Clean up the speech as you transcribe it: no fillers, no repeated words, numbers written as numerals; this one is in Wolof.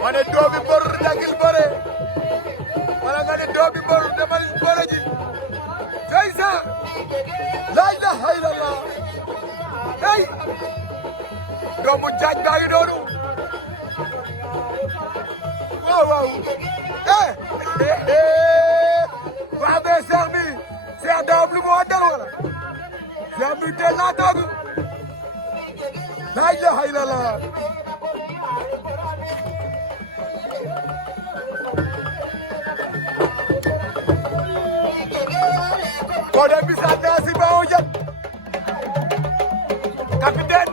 ma ne doomi bor dagil bëre wala nga ne doomi bor demal bëre ji say sa la ilaha illallah hey doomu jaaj baa ngi noonu waaw waaw waa bee seex bi seex daa am lu mu waddal wala seex bi teel naa toog la ilaha illallah Kode bisa nasi bau jan. Kapiten